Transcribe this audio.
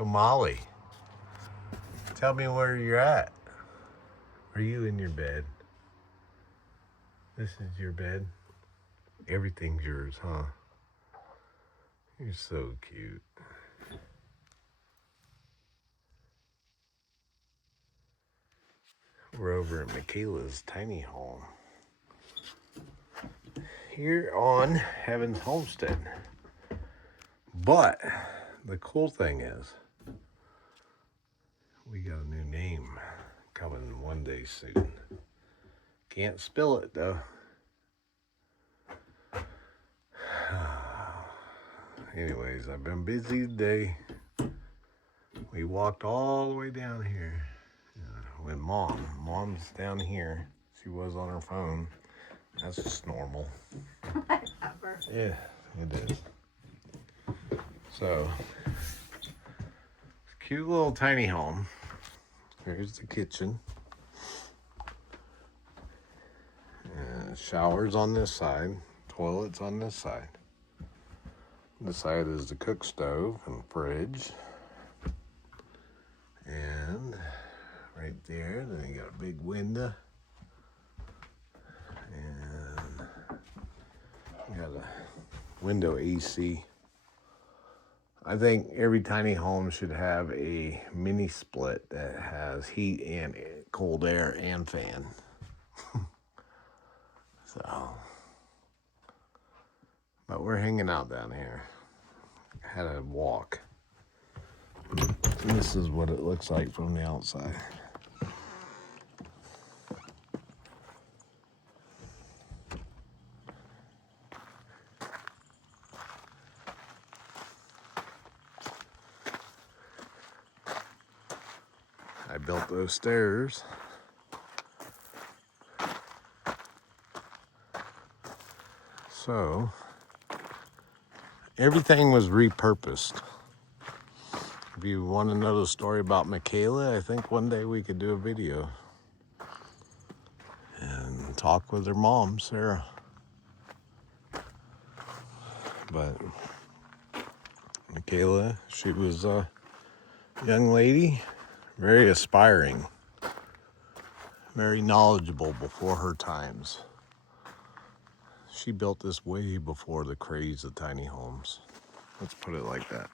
So Molly, tell me where you're at. Are you in your bed? This is your bed? Everything's yours, huh? You're so cute. We're over at Makayla's tiny home here on Heavens Homestead. But the cool thing is, we got a new name coming one day soon. Can't spill it though. Anyways, I've been busy today. We walked all the way down here with Mom's down here. She was on her phone. That's just normal. Yeah, it is. So, cute little tiny home. Here's the kitchen. And showers on this side, toilets on this side. This side is the cook stove and fridge. And right there, then you got a big window. And you got a window AC. I think every tiny home should have a mini split that has heat and cold air and fan. So, but we're hanging out down here. Had a walk. And this is what it looks like from the outside. I built those stairs. So, everything was repurposed. If you want to know the story about Makayla, I think one day we could do a video and talk with her mom, Sarah. But Makayla, she was a young lady, very aspiring, very knowledgeable before her times. She built this way before the craze of tiny homes. Let's put it like that.